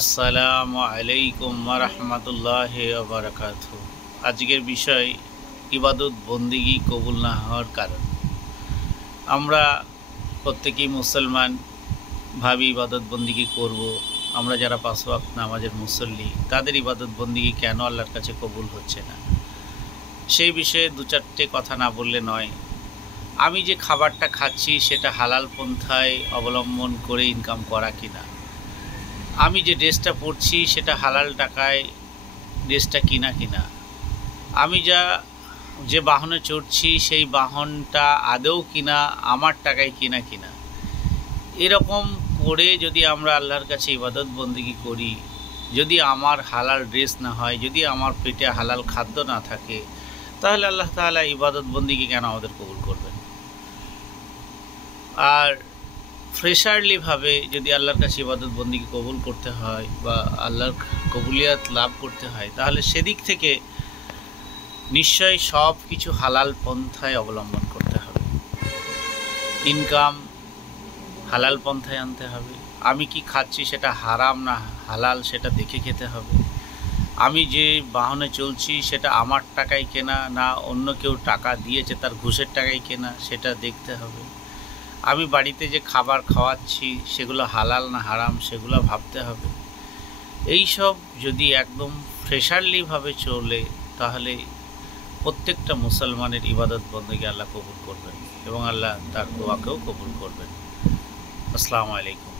আসসালামু আলাইকুম ওয়া রাহমাতুল্লাহি ওয়া বারাকাতুহু। আজকের বিষয় ইবাদত বন্দেগী কবুল না হওয়ার কারণ। আমরা প্রত্যেকেই মুসলমান, ভাবি ইবাদত বন্দেগী করব। আমরা যারা পাঁচ ওয়াক্ত নামাজের মুসল্লি, তাদের ইবাদত বন্দেগী কেন আল্লাহর কাছে কবুল হচ্ছে না, সেই বিষয়ে দু চারটে কথা না বললে নয়। আমি যে খাবারটা খাচ্ছি সেটা হালাল পন্থায় অবলম্বন করে ইনকাম করা কিনা, আমি যে ড্রেসটা পরছি সেটা হালাল টাকায় ড্রেসটা কিনা, আমি যে বাহনে চড়ছি সেই বাহনটা আদৌ কিনা আমার টাকায় কিনা, এরকম করে যদি আমরা আল্লাহর কাছে ইবাদত বন্দেগী করি, যদি আমার হালাল ড্রেস না হয়, যদি আমার পেটে হালাল খাদ্য না থাকে, তাহলে আল্লাহ তাআলা ইবাদত বন্দেগী কেন আমাদের কবুল করবেন? আর ফ্রেশারলিভাবে যদি আল্লাহর কাছে ইবাদত বন্দেগী কবুল করতে হয় বা আল্লাহর কবুলিয়াত লাভ করতে হয়, তাহলে সেদিক থেকে নিশ্চয়ই সব কিছু হালাল পন্থায় অবলম্বন করতে হবে। ইনকাম হালাল পন্থায় আনতে হবে। আমি কি খাচ্ছি সেটা হারাম না হালাল সেটা দেখে খেতে হবে। আমি যে বাহনে চলছি সেটা আমার টাকায় কেনা না অন্য কেউ টাকা দিয়েছে তার ঘুষের টাকায় কেনা, সেটা দেখতে হবে। আমি বাড়িতে যে খাবার খাওয়াচ্ছি সেগুলো হালাল না হারাম সেগুলো ভাবতে হবে। এই সব যদি একদম ফ্রেশারলিভাবে চলে, তাহলে প্রত্যেকটা মুসলমানের ইবাদত বন্দেগী আল্লাহ কবুল করবেন এবং আল্লাহ তার দোয়াকেও কবুল করবেন। আসসালামু আলাইকুম।